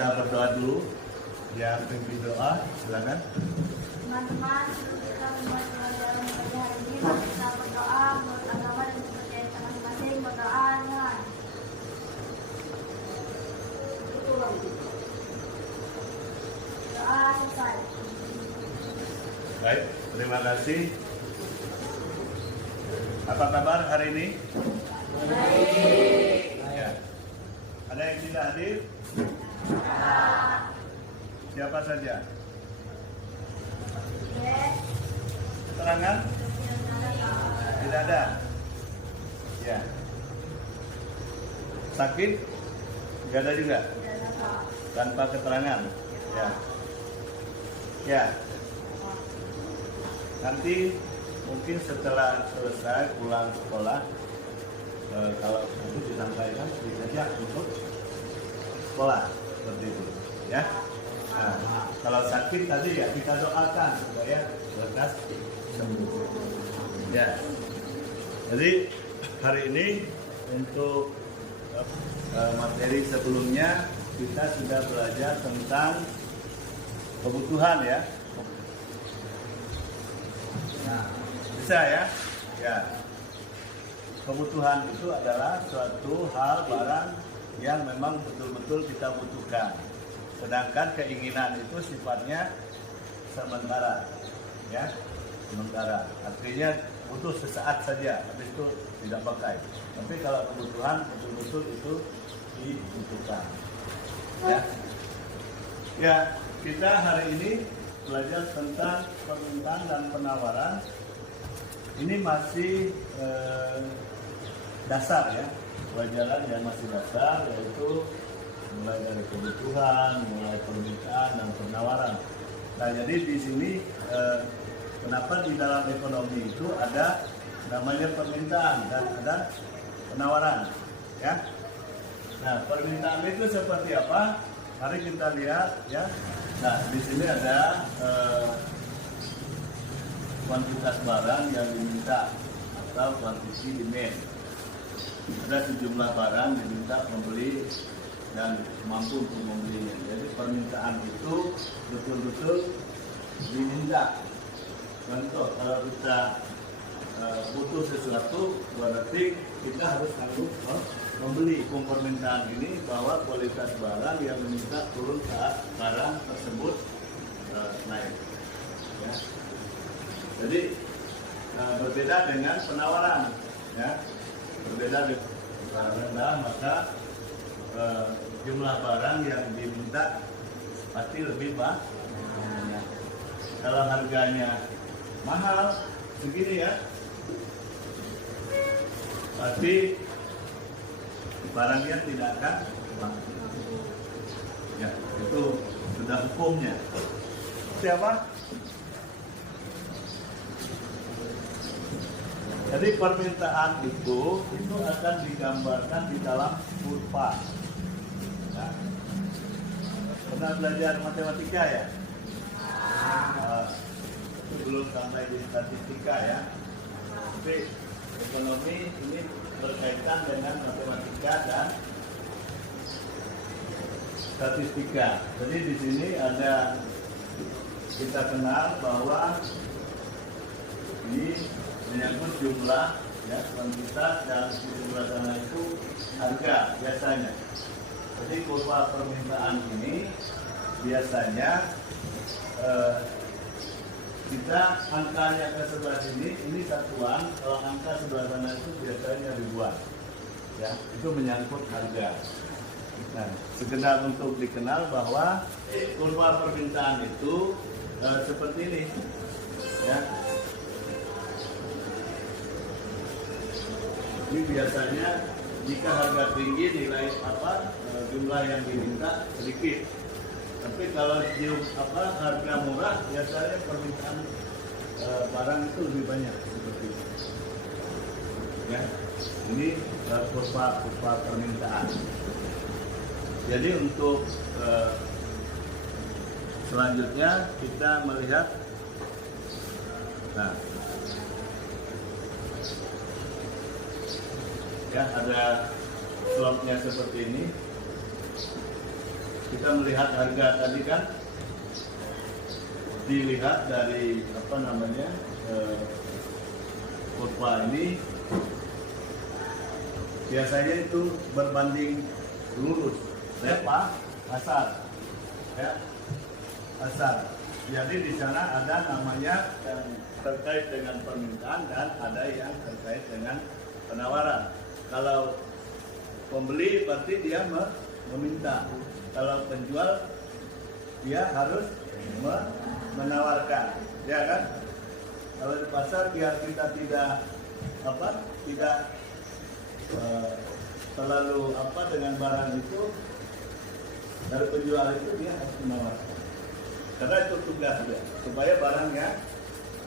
kita berdoa dulu. Yang pimpin doa, silakan. Teman-teman, sebelum kita membuat pelajaran pada hari ini, mari kita berdoa menurut agama dan kepercayaan kita masing-masing. Berdoa dengan doa selesai. Baik, terima kasih. Apa kabar hari ini? Baik. Ya. Ada yang tidak hadir? Siapa saja? Keterangan? Tidak ada. Ya. Sakit? Tidak ada juga. Tanpa keterangan. Ya. Ya. Nanti mungkin setelah selesai pulang sekolah, kalau itu disampaikan diajak untuk sekolah seperti itu, ya. Nah, kalau sakit tadi ya kita doakan supaya lekas sembuh. Ya. Jadi hari ini untuk materi sebelumnya kita sudah belajar tentang kebutuhan ya. Nah, bisa ya? Ya. Kebutuhan itu adalah suatu hal barang yang memang betul-betul kita butuhkan. Sedangkan keinginan itu sifatnya sementara, ya, sementara. Artinya butuh sesaat saja, habis itu tidak pakai. Tapi kalau kebutuhan betul-betul itu dibutuhkan. Ya, ya, kita hari ini belajar tentang permintaan dan penawaran. Ini masih dasar ya, pelajaran yang masih dasar, yaitu mulai dari kebutuhan, mulai permintaan dan penawaran. Nah, jadi di sini kenapa di dalam ekonomi itu ada namanya permintaan dan ada penawaran, ya. Nah, permintaan itu seperti apa? Mari kita lihat, ya. Nah, di sini ada kuantitas barang yang diminta atau kuantiti demand. Ada sejumlah barang diminta pembeli dan mampu untuk membelinya. Jadi permintaan itu betul-betul diminta. Contoh, kalau kita butuh sesuatu, berarti kita harus sanggup membeli. Permintaan ini bahwa kualitas barang yang diminta turun saat barang tersebut naik. Ya. Jadi berbeda dengan penawaran, ya. Berbeda dengan rendah, maka jumlah barang yang diminta pasti lebih banyak. Kalau harganya mahal segini ya, pasti barangnya tidak akan laku. Ya, itu sudah hukumnya. Siapa? Jadi permintaan itu akan digambarkan di dalam kurva. Nah, pernah belajar matematika ya? Itu belum sampai di statistika ya. Tapi ekonomi ini berkaitan dengan matematika dan statistika. Jadi di sini ada, kita kenal bahwa ini menyangkut jumlah, ya, kuantitas, dan di sebelah sana itu harga biasanya. Jadi kurva permintaan ini biasanya kita angkanya ke sebelah sini, ini satuan. Kalau angka sebelah sana itu biasanya ribuan, ya, itu menyangkut harga. Nah, sekedar untuk dikenal bahwa kurva permintaan itu seperti ini, ya. Ini biasanya jika harga tinggi, nilai jumlah yang diminta sedikit. Tapi kalau harga murah, biasanya permintaan barang itu lebih banyak seperti itu. Ya, ini kurva permintaan. Jadi untuk selanjutnya kita melihat, nah, ya, ada slotnya seperti ini. kita melihat harga tadi kan dilihat dari apa namanya kurva ini biasanya itu berbanding lurus lepas pasar ya pasar. Jadi di sana ada namanya yang terkait dengan permintaan dan ada yang terkait dengan penawaran. Kalau pembeli berarti dia meminta, kalau penjual dia harus menawarkan, ya kan? Kalau di pasar biar kita tidak terlalu dengan barang itu, dari penjual itu dia harus menawarkan. Karena itu tugas dia, supaya barangnya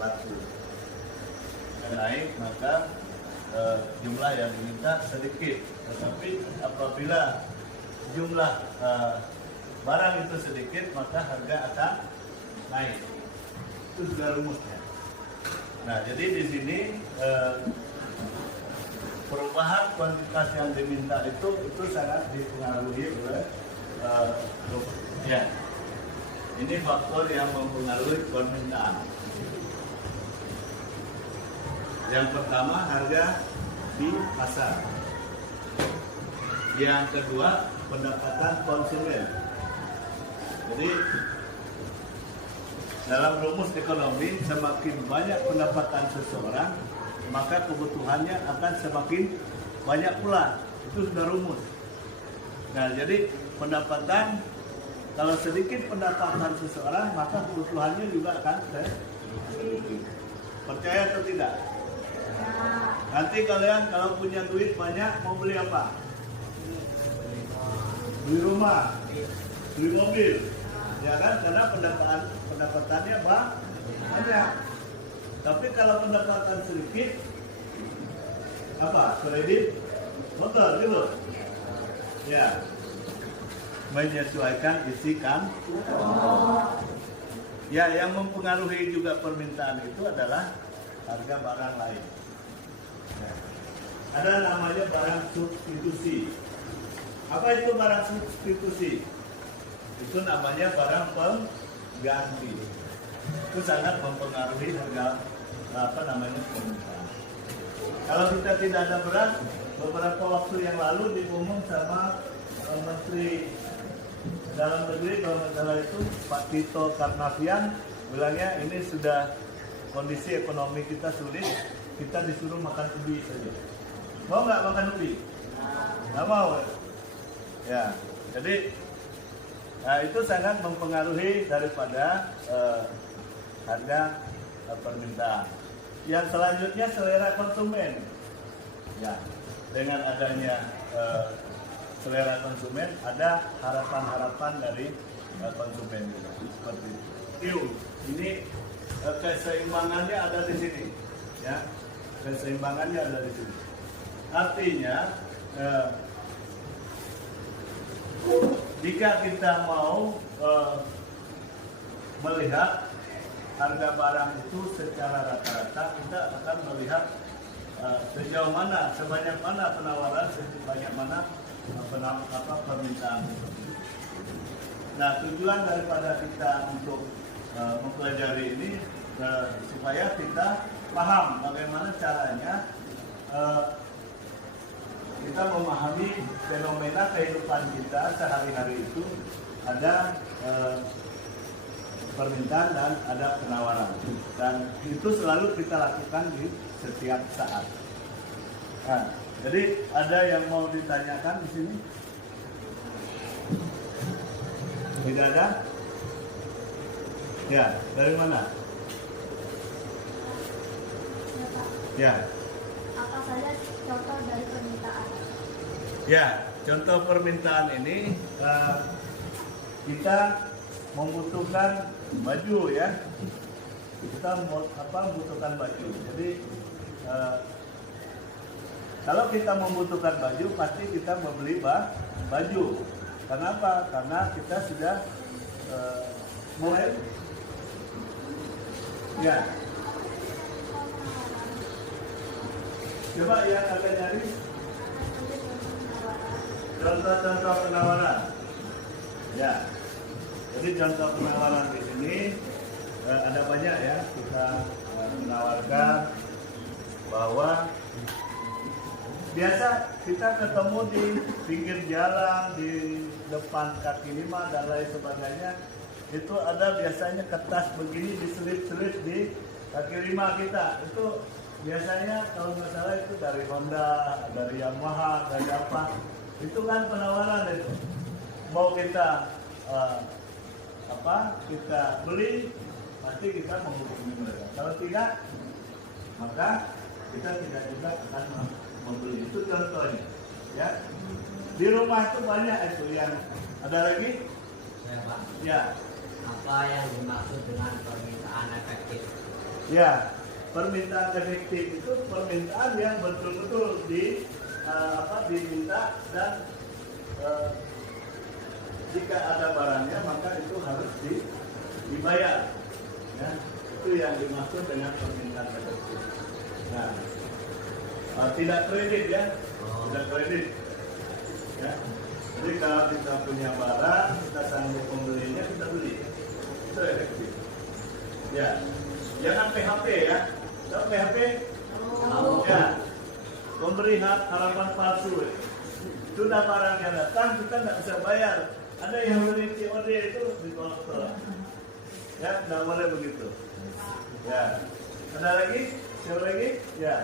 laku. Naik maka jumlah yang diminta sedikit, tetapi apabila jumlah barang itu sedikit maka harga akan naik. Itu sudah rumusnya. Nah, jadi di sini perubahan kuantitas yang diminta itu sangat dipengaruhi oleh ya. Ini faktor yang mempengaruhi permintaan. Yang pertama harga di pasar. Yang kedua pendapatan konsumen. Jadi dalam rumus ekonomi semakin banyak pendapatan seseorang maka kebutuhannya akan semakin banyak pula. Itu sudah rumus. Nah, jadi pendapatan, kalau sedikit pendapatan seseorang maka kebutuhannya juga akan sedikit. Percaya atau tidak? Nanti kalian kalau punya duit banyak mau beli apa? Beli rumah, beli mobil, ya kan? Karena pendapatannya banyak. Tapi kalau pendapatan sedikit, apa? Kredit motor gitu. Ya, menyesuaikan isi kan. Ya, yang mempengaruhi juga permintaan itu adalah harga barang lain. Ada namanya barang substitusi. Apa itu barang substitusi? Itu namanya barang pengganti. Itu sangat mempengaruhi harga permintaan. Kalau kita tidak ada beras, beberapa waktu yang lalu diumum sama Menteri Dalam Negeri kalau nggak salah itu Pak Tito Karnavian bilangnya ini sudah kondisi ekonomi kita sulit, kita disuruh makan ubi saja. Mau nggak makan ubi? Nggak mau. Ya, jadi itu sangat mempengaruhi daripada harga permintaan. Yang selanjutnya selera konsumen. Ya, dengan adanya selera konsumen ada harapan-harapan dari konsumen juga. Seperti itu. Ini keseimbangannya ada di sini, ya. Keseimbangannya ada di sini. Artinya jika kita mau melihat harga barang itu secara rata-rata, kita akan melihat sejauh mana, sebanyak mana penawaran, sebanyak mana permintaan. Nah, tujuan daripada kita untuk mempelajari ini supaya kita paham bagaimana caranya kita memahami fenomena kehidupan kita sehari-hari itu ada permintaan dan ada penawaran, dan itu selalu kita lakukan di setiap saat. Nah, jadi ada yang mau ditanyakan di sini? Tidak ada? Ya, dari mana? Ya. Apa saja contoh dari permintaan? Ya, contoh permintaan ini kita membutuhkan baju, ya. Kita membutuhkan baju. Jadi kalau kita membutuhkan baju, pasti kita membeli baju. Kenapa? Karena kita sudah mulai. Ya. Coba yang akan nyari contoh-contoh penawaran. Ya. Jadi contoh penawaran di sini ada banyak ya. Kita menawarkan bahwa biasa kita ketemu di pinggir jalan, di depan kaki lima dan lain sebagainya. Itu ada biasanya kertas begini diselip-selip di kaki lima kita. Itu biasanya kalau nggak salah itu dari Honda, dari Yamaha, dari apa. Itu kan penawaran itu. Mau kita kita beli, pasti kita menghubungi mereka. Kalau tidak, maka kita tidak juga akan membeli. Itu contohnya, ya. Di rumah itu banyak itu yang ada lagi. Ya, Pak. Ya. Apa yang dimaksud dengan permintaan efektif? Ya, permintaan efektif itu permintaan yang betul-betul diminta dan jika ada barangnya maka itu harus dibayar. Ya, itu yang dimaksud dengan permintaan efektif. Nah, tidak kredit ya, tidak kredit. Ya. Jadi kalau kita punya barang, kita sanggup membelinya, kita beli. Itu efektif. Ya, jangan PHP ya. Tahu PHP? Ya, memberi harapan palsu. Sudah barangnya datang, kita nggak bisa bayar. Ada yang beli COD itu ditolak. Ya, nggak boleh begitu. Ya, ada lagi? Siapa lagi? Ya.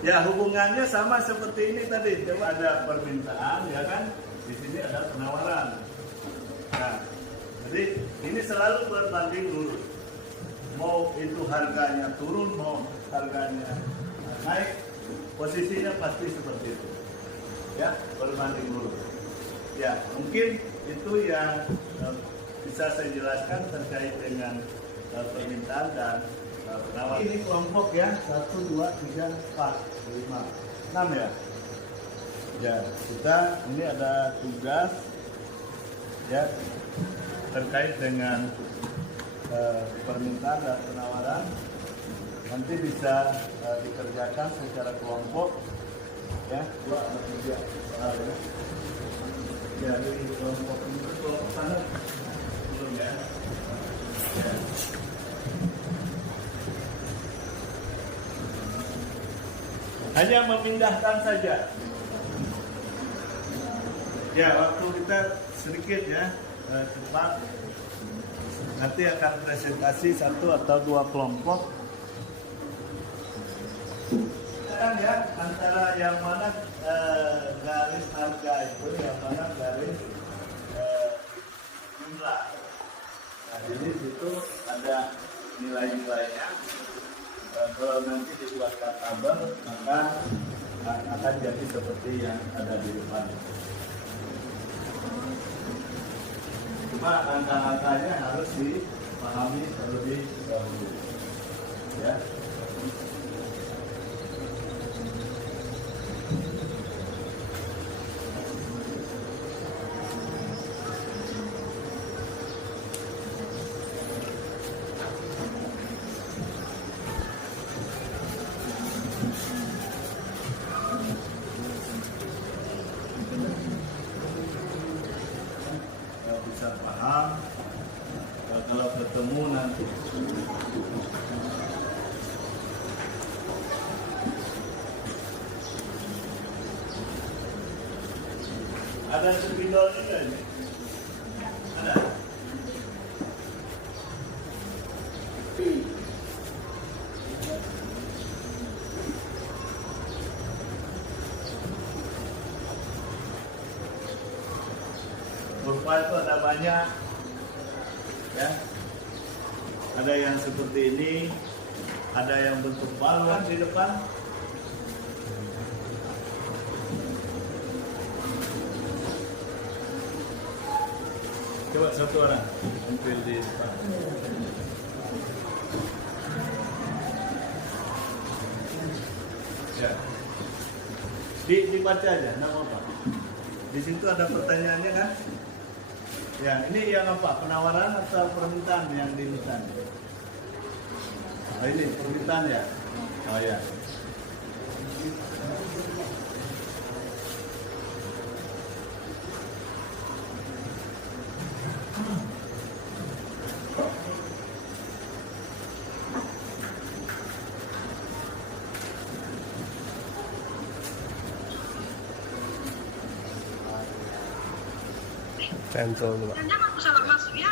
Ya, hubungannya sama seperti ini tadi. Coba ada permintaan, ya kan? Di sini ada penawaran. Nah, jadi ini selalu berbanding lurus. Mau itu harganya turun, mau harganya naik, posisinya pasti seperti itu. Ya, berbanding lurus. Ya, mungkin itu yang bisa saya jelaskan terkait dengan permintaan dan penawaran. Ini kelompok ya, 1, 2, 3, 4, 5, 6 ya. Ya, kita ini ada tugas ya terkait dengan permintaan dan penawaran. Nanti bisa dikerjakan secara kelompok ya, 2 atau 3 soal ya. Ya, dari kelompok ini ke kelompok sana belum ya. Ya. Hanya memindahkan saja. Ya, waktu kita sedikit ya, cepat. Nanti akan presentasi 1 atau 2 kelompok. Kan ya, antara yang mana garis harga itu, yang mana garis jumlah. Nah, jadi situ ada nilai-nilainya. Kalau nanti dibuatkan tabel, maka akan jadi seperti yang ada di depan. Cuma angka-angkanya harus dipahami terlebih dahulu. Ya. Bisa paham kalau ketemu nanti. Ada spidol juga ini? Ada? Kurva itu ada banyak ya, ada yang seperti ini, ada yang bentuk balon di depan. Coba satu orang tampil di depan. Ya, dibaca aja nama apa. Di situ ada pertanyaannya kan? Ya, ini yang apa? Penawaran atau permintaan yang diminta? Oh, ini permintaan ya? Oh ya. Pentol dulu, Pak. Kayaknya aku salah masuk ya.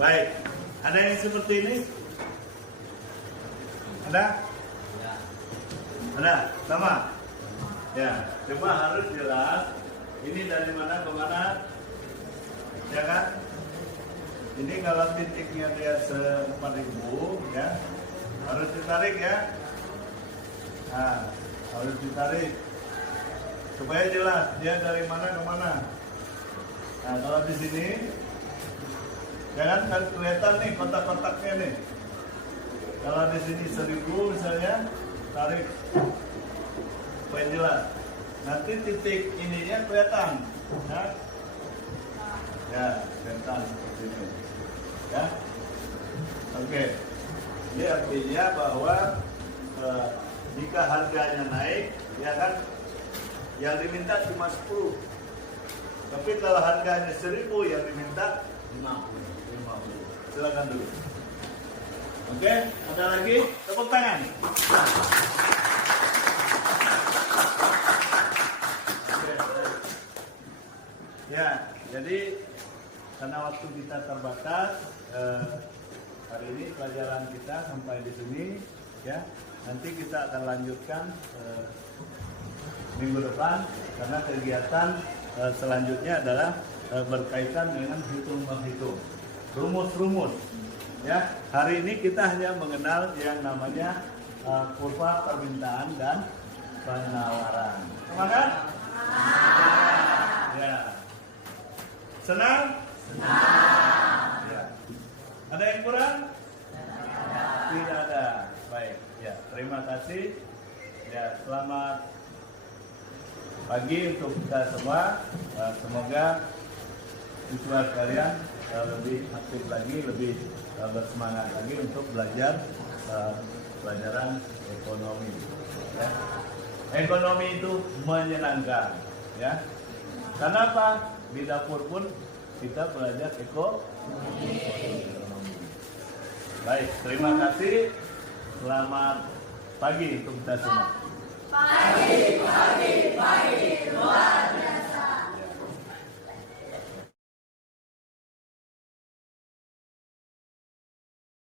Baik, ada yang seperti ini? Ada? Ya. Ada? Sama? Ya, cuma harus jelas ini dari mana ke mana, ya kan? Ini kalau titiknya dia 4.000, ya, harus ditarik ya. Nah, harus ditarik supaya jelas dia dari mana ke mana. Nah, kalau di sini, ya kan kelihatan nih kotak-kotaknya nih. Kalau di sini 1.000 misalnya, tarik supaya jelas. Nanti titik ininya kelihatan, ya, ya kelihatan seperti ini, ya. Oke, ini artinya bahwa jika harganya naik, ya kan, yang diminta cuma 10. Tapi kalau harganya 1.000, yang diminta 50. Silakan dulu. Oke, ada lagi? Tepuk tangan. Oke. Ya, jadi karena waktu kita terbatas, hari ini pelajaran kita sampai di sini, ya. Nanti kita akan lanjutkan minggu depan karena kegiatan selanjutnya adalah berkaitan dengan hitung-menghitung, rumus-rumus. Ya, hari ini kita hanya mengenal yang namanya kurva permintaan dan penawaran. Semangat? Ya. Senang? Senang. Ya. Ada yang kurang? Tidak ada. Baik. Ya, terima kasih. Ya, selamat pagi untuk kita semua. Semoga siswa kalian lebih aktif lagi, lebih bersemangat lagi untuk belajar pelajaran ekonomi. Ya. Ekonomi itu menyenangkan, ya. Kenapa? Di dapur pun kita belajar ekonomi. Baik, terima kasih. Selamat pagi untuk kita semua. Pagi, luar biasa.